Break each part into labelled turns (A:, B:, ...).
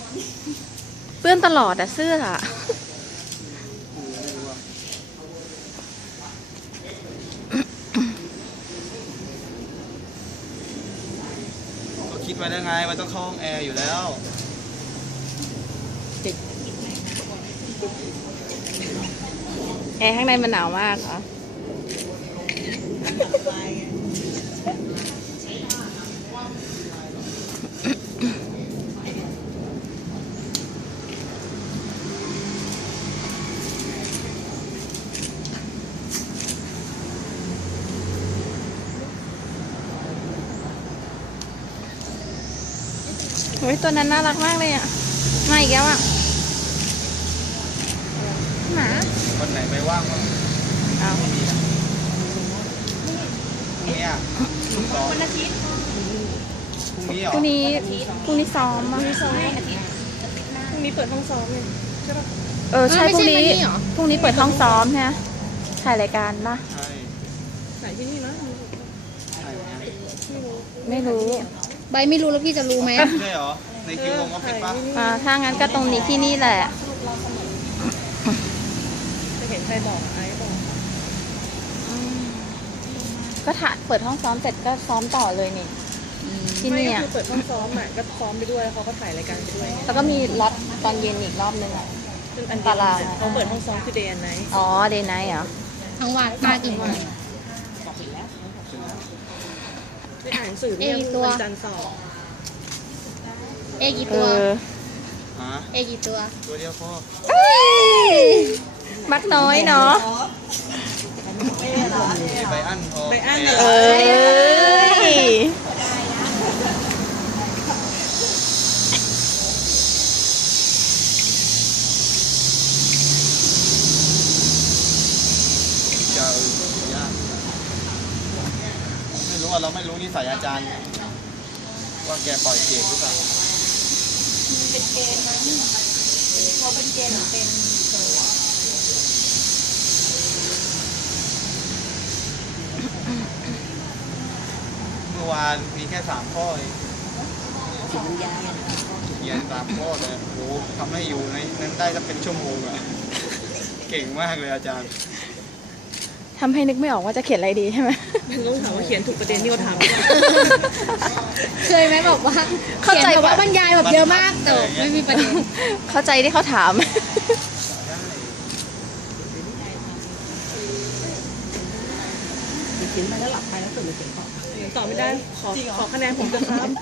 A: เปื้อนตลอดอะเสื้ออะ
B: ก็คิดไว้ได้ไงมันต้องเข้าห้องแอร์อยู่แล้ว
A: แอร์ข้างในมันหนาวมากเหรอโอ้ยตัวนั้นน่ารักมากเลยอ่ะมาอีกแล้วอ่ะหมา
B: วันไหนไม่ว่างก็
A: เอา
B: พรุ่งนี้อ่ะซ้อม
C: วันอาทิตย์
B: พรุ่งนี้เหรอ
A: พรุ่งนี้ซ้อมอ่ะ
C: ซ้อมอาทิตย์พรุ่งนี้เปิดห้องซ้อมเลยใช่ปะ
A: เออใช่
D: ไม่
A: พรุ่ง
D: ใช่
A: นี้
D: วันนี้เหรอ
A: พรุ่งนี้เปิดห้องซ้อมใช่ไหมถ่ายรายการป่ะ
B: ใช่
C: ไหนที่นี่นะ
B: ใช่ไหม
A: ไม่รู้
D: ใบไม่รู้แล้วพี่จะรู้ไหม
B: ใช่เหรอในคิวลงออฟฟิศปะ
A: ถ้างั้นก็ตรงนี้ที่นี่แหละ
C: จะเห็นใครบอกไอ้บอก
A: ก็ถ่ายเปิดห้องซ้อมเสร็จก็ซ้อมต่อเลยนี่ที่
C: ไม่
A: นี่
C: ก็
A: อ่ะ
C: คือเปิดห้องซ้อมอ่ะก็ซ้อมไปด้วยเขาก็ถ่ายรายการไปด้วย
A: แล้วก็มีล็อตตอนเย็นอีกรอบนึงอ่ะ
C: ซึ่งอันเดียว
A: ตาราง
C: เขาเปิดห้องซ้อมคือเดย์ไนท์
A: อ๋อเดย์ไนท์เหรอ
D: ทั้งวันมากี่วัน
C: ไปอ่านหนังสือเนี่ยวันจันทร์สอบ
D: เอกี่
A: เอ
D: ตัว
A: อ
B: ฮะ
D: เอกี่ตัว
B: ตัวเดียวพอ
A: มักน้อยเนาะ
B: มีใบอั้นพอ
C: ไปอ่าน
A: เอ้ย
B: เจอยากไม่รู้อ่ะเราไม่รู้นิสัยอาจารย์ไงว่าแกปล่อยเกมหรือเปล่า
C: เป็นเกณฑ์นะเขาเป็นเกณฑ์เป็น
B: เมื่อวานมีแค่3 ข้อเองเขียน3 ข้อเลยโอ้โหทำให้อยู่ในนั้นได้จะเป็นชั่วโมงอะเก่งมากเลยอาจารย์
A: ทำให้นึกไม่ออกว่าจะเขียนอะไรดีใช่ไหม
C: มันต้องถามว่าเขียนถูกประเด็นที่เขาถาม
D: เคยไหมบอกว่า
A: เข้าใจ
D: ขียนแบบ
A: ว่า
D: ว่าบรรยายแบบเยอะมากแต่ไม่มีประเด็น
A: เข้าใจที่เขาถาม
C: ตอบไม่ได้ขอคะแนนผมจะครับ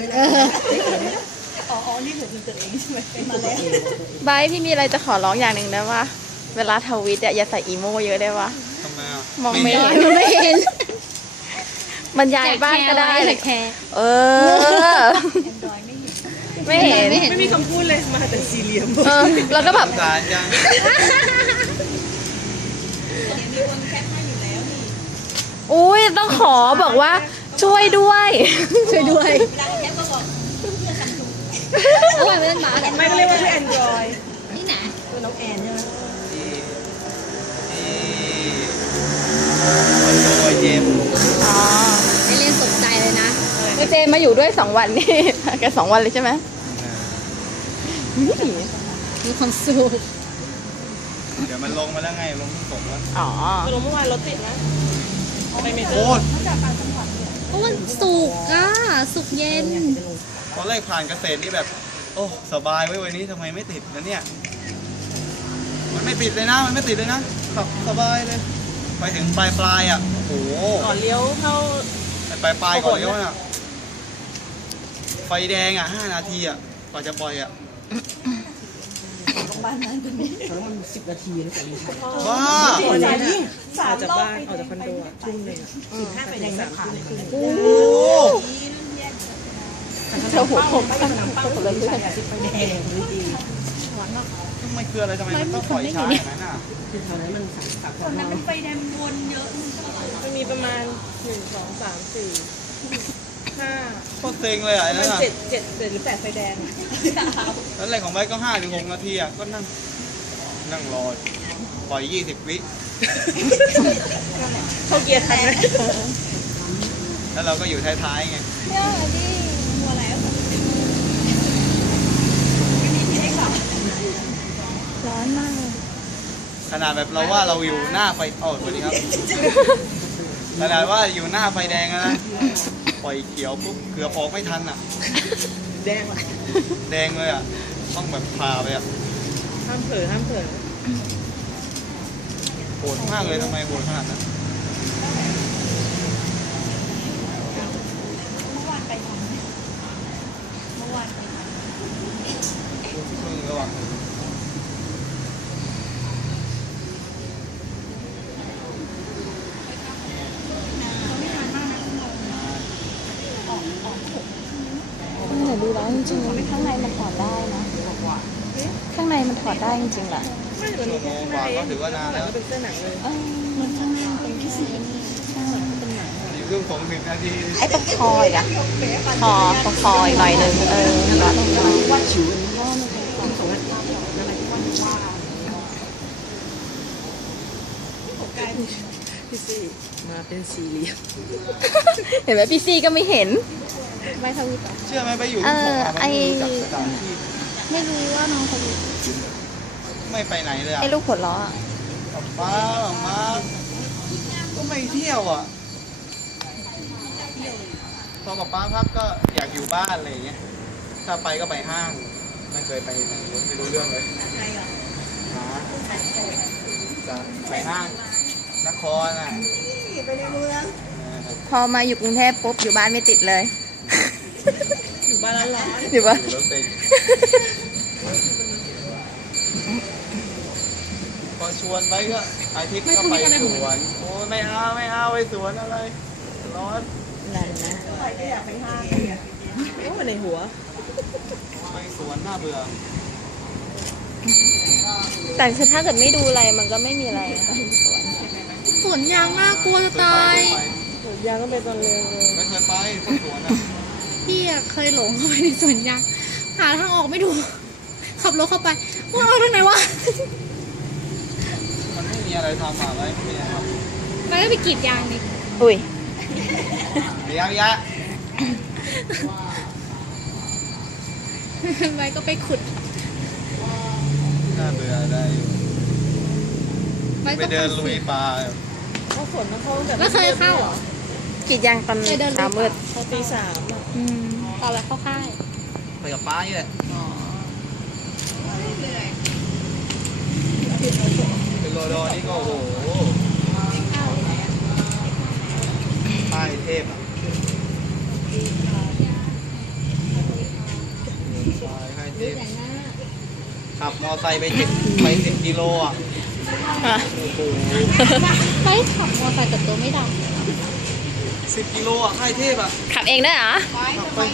A: ไบร์ทพี่มีอะไรจะขอร้องอย่างหนึ่งได้ว่าเวลาทวีตอย่าใส่อีโมเยอะได้วะ
B: ทำไมอ่ะ
A: มองไม่
B: เห็
A: เห็น
D: ไม่เห็น
A: บรรยายบ้างก็ได้
D: แต่แคร์
A: เออ ไม่เห็น
C: ไม่มีคำพูดเลยมาแต่สี่เหลี่ยม
A: เออ แล้วก็แบบ
B: สงสารจัง
A: อุ้ยต้องขอบอกว่าช่วยด้วย
D: ช่วยด้วยเอาไว้เล่นบาส
C: ไม่ก็เรียกว่าชื่อ Android
D: นี่นะ
C: ตัวน้องแอนใช่ไหม
B: ที่โดยเจมส์
A: อ๋อ
D: ไม่เล่นสนใจเลยนะ
A: คือเจมมาอยู่ด้วย2 วันนี่ แก2 วันเลยใช่ไหมอุ๊ย
D: มีความสุข
B: เดี๋ยวมันลงมาแล้วไงลงส่งแล้ว
A: อ๋อ
C: ตกลงเมื่อวานรถติดนะไปเมเจ
B: โค
C: อร์
B: ตร
D: เพราะมันสุกอ่ะสุกเย็น
B: ตอนแรกผ่านเกษตรนี่แบบ โอ้สบายไว้วันนี้ทำไมไม่ติดนะเนี่ย มันไม่ติดเลยนะ มันไม่ติดเลยนะขับสบายเลย ไปถึงปลายอ่ะ โอ้โห
C: ก่อนเลี้ยวเข้า
B: ปลายก่อนเลี้ยวน่ะ ไฟแดงอ่ะ5 นาทีอ่ะกว่าจะปล่อยอ่ะบ้า
C: วันนี้ออกจากบ้านออกจากคอนโดอ่ะทุ่มหนึ่ง5 ไปแดง3 ทุ่มครึ่ง
B: โอ้โห
A: เธอหัวผมตั้งตัวเลยด้วย
B: มันคืออะไรทำไมมันต้องปล่อยช้าอย่างนั้นอ่ะ
C: มันมีประมาณ1 2 3 4 5
B: โคตรเซ็งเลยอ่ะไอ้
C: มั
B: นั่
C: น
B: นอ่ะ
C: 7หรือ8ไฟแดง
B: แล้วอะไรของไบค์ก็5 ถึง 6 นาทีอ่ะ ก็นั่งรอ ปล่อย 20 วิ
C: เข้าเกียร์ทันไหม
B: แล้วเราก็อยู่ท้ายๆไง
C: ม
B: นาดแบบเราว่าเราอยู่หน้าไฟสวัสดีครับขนาดว่าอยู่หน้าไฟแดงนะปล่อยเขียวปุ๊บเกือบออกไม่ทันอ่ะ
C: แดงว่ะ
B: แดงเลยอ่ะต้องแบบพาไปอ่ะ
C: ห้ามเผลอห้ามเผลอ
B: โหดมากเลยทำไมโหดขนาดนั้นระหว่าง
A: แต่ดูแล้วจริงๆข้างในมันถอดได้นะข้างในมันถอดได้จริงๆแหละ
C: ไม่เหมือน
B: ชั่วโมงกว่าก็ถือว่านานแล้ว
C: เป็นเสื้อหนังเลย
A: มันข้างในเป็นแค่สีนี่
B: นี่เพิ่งผม10 นาที
A: ไอ้ตรงคออีกอะคอตรงคออีกหน่อยนึงนั่นแหละ
C: พี่ซี่มาเป็นสี่เหลี่ยม
A: เห็นไหมพี่ซีก็ไม่เห็นไม่ทวิต
B: เชื่อไหมไปอยู่ที่ผมมันไม่รู้จักสถานที่
A: ไม่รู้ว่าน้องทวิต
B: ไม่ไปไหนเลยอ่ะ
A: ไอ้ลูกหัวล้ออะ
B: ป้ามาก็ไม่เที่ยวอ่ะพอกับป้าพักก็อยากอยู่บ้านอะไรอย่างเงี้ยถ้าไปก็ไปห้างไม่เคยไปไหนเลยไม่รู้เรื่องเลยหาจะไปห้างนครอ่ะ
C: ไปในเมือง
A: พอมาอยู่กรุงเทพปุ๊บอยู่บ้านไม่ติดเลย
C: อยู่บ้านแล้วร้อน
A: อยู่บ้าน
B: รถติดพอชวนไปก็อาทิตย์ก็ไปสวนโอ้ไม่เอาไปสวนอะไรร้อน
A: นั่นนะ
C: ไปก็อยากไปห้างโอ้ในหัว
B: ไปสวนน่าเบื่อ
A: แต่ถ้าเกิดไม่ดูอะไรมันก็ไม่มีอะไรนะคะสวน
D: สวนยางน่ากลัวจะตาย
C: ยางก็ไปตอนเร็วเลย
B: ไม่เคยไปพวกสวนอ่ะ
D: พี่อะเคยหลงเข้าไปในสวนยางหาทางออกไม่ถูกขับรถเข้าไปว่าเอาทางไหนวะ
B: มันไม่มีอะไรทำอะไรไม่มีอะไรท
D: มันก็ไปกรีดยางดิ
A: อุ้ย
B: ำเดี๋ยวยะ
D: มันก็ไปขุด
B: น่าเบื่อได้อยู่
D: มัน
B: ไป
D: ก็
B: เดินลุยป่า
C: เขาฝนมาเข้าแต่
D: ไม่เคยเข้าเหรอก
A: รีดยางตอน
D: เคยเดิน
A: เช้ามืด
C: เขาตีสามอ่ะ
D: ตอนแรกเข้าค่าย
B: ไปกับป้านี่แหละเป็นโลโดนี่ก็โอ้โหป้ายเทพอ่ะป้ายเทพขับมอไซค์ไป10 กิโลอ่ะ
A: อ่ะ
B: โอ้โห
D: ไม่ขับมอเตอร์ไซค์กับตัวไม่ด
B: 10 กิโลอ่ะค่ายเทพอ่ะ
A: ขับเองได้เหรอ
B: ขับไป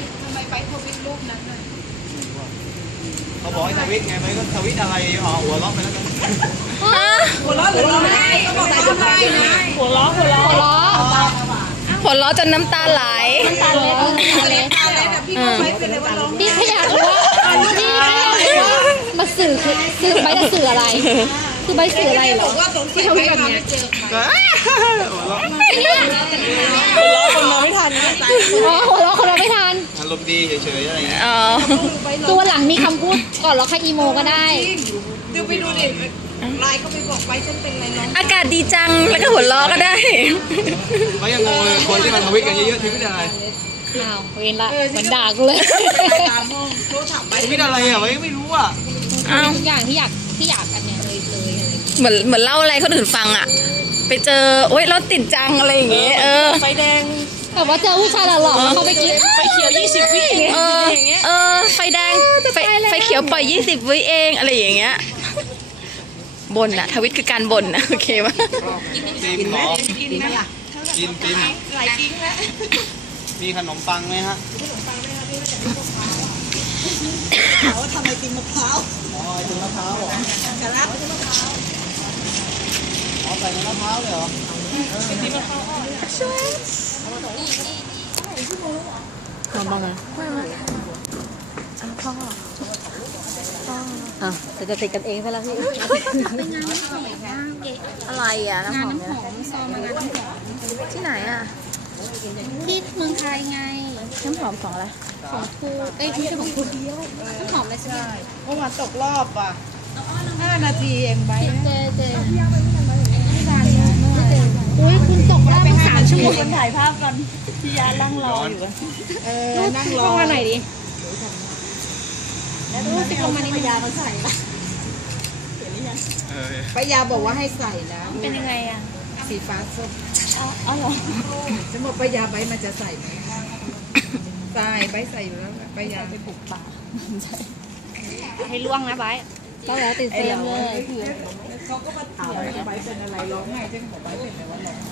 B: เขาบอกให้ทวิตไงไม่ก็ทวิตอะไรหัวล็อกไปแล้วกัน
C: หัวล้อหรือร้องไห้ก็บอกร้องไห้นะหัวล้อ
A: หัวล้อจนน้ำตาไหล
D: ำตาเล็กตาเล็ก
C: อะไรแบบพี่ก็ไม่เป็นเลยว่าร้อง
D: พี่แค่อยากรู้ว่าพี่แค่อยากรู้ว่ามาสื่อคือใบจะสื่ออะไร คือใบสื่ออะไรเหรอ
C: ว่าสงสัยไปมาไม่เจอ
B: หัวล็อก
D: เนี่ย
C: หัวล้อคนมาไม่ทันนะ
D: อ๋อหัวเราะคนเราไม่ทัน
B: อารมณ์ดีเฉยๆอะไรเงี้ย
A: อ๋อ
D: คือวันหลังมีคำพูดก่อนเราค่อยอีโมก็ได้
C: ดูไปดูดิไลน์เขาไปบอกไว้ฉันเป็นอะไรน้อง
A: อากาศดีจังแล้วก็หัวล้อก็ได้
B: ไม่ยังงงเลยคนที่มันทวิตกันเยอะๆทวิตอะไร
D: อ้าวเวนละเหมือนด่ากูเลย
C: ตามห้องโทรถามไป
B: ทวิตอะไรอ่ะไม่รู้อ่ะ
A: อ้าว
D: ทุกอย่างที่อยากอันเนี้ยเลยอะไรอย่างเงี้ย
A: เหมือนเล่าอะไรคนอื่นฟังอ่ะ ไปเจอโอ๊ยรถติดจังอะไรอย่างเงี้ย
C: ไฟแดง
D: แต่ว่าเจอผู้ชายหล่อๆแล้วเขาไปกิน
C: ไฟเขียว20 วิอย่างเงี้ย
A: ไฟแดงไฟเขียวปล่อย20 วิเองอะไรอย่างเงี้ยบ่นอะทวิตคือการบ่นนะโอเคปะ
B: ติมหรอ
C: กินไหมล่ะ
B: กินติม
C: หลายกิ้งแล้ว
B: มีขนมปังไหมฮะ
C: เขาทำไอติมมะพร้าว
B: อ๋อไอติมมะพร้าวเหรอก
C: ะลัดมะพร้าว
B: อ๋อใส่ในมะพร้าวเลยเหรอ
A: มาบ้างนะอ่ะจะติดกันเองซะแล้วพี่
D: เป็นงานน้ำหอมมากเก๋
A: อะไรอ่ะน้ำ
D: งา
A: ห
D: น
A: อม
D: น้ำหอมซองมางานน้ำหอม
A: ที่ไหนอ่ะ
D: ที่เมืองไทยไง
A: น้ำหอมของอะไร
D: ของครูไม่ใช่ของครูเดียวน้ำหอมอะไรสักอย่าง
C: เมื่อวานตกรอบว่ะ 5 นาทีเองไป
D: เจอุ้ยคุณตกรอบมา3 ชั่วโมง
C: คนถ่ายภาพกันพี่ยานั่งรออยู่กันนั่งรอ
D: ลงมาหน่อยดิแล้วดูสิลงมานี่ยามาใส่
C: ป้ายาบอกว่าให้ใส่นะ
D: เป็นยังไงอ่ะ
C: สีฟ้าส้ม
D: อ๋อเหรอ
C: ฉันบอกป้ายาใบมันจะใส่ไหมใส่ใบใส่อยู่แล้วป้ายาไปปลุกปาก
D: ให้ล่วงนะไบต้องแล้วติดเฟรมเลย
C: เขาก็มาถามว่าใบเป็นอะไรร้องไห้ฉันบอกใบเป็นอะไรวะ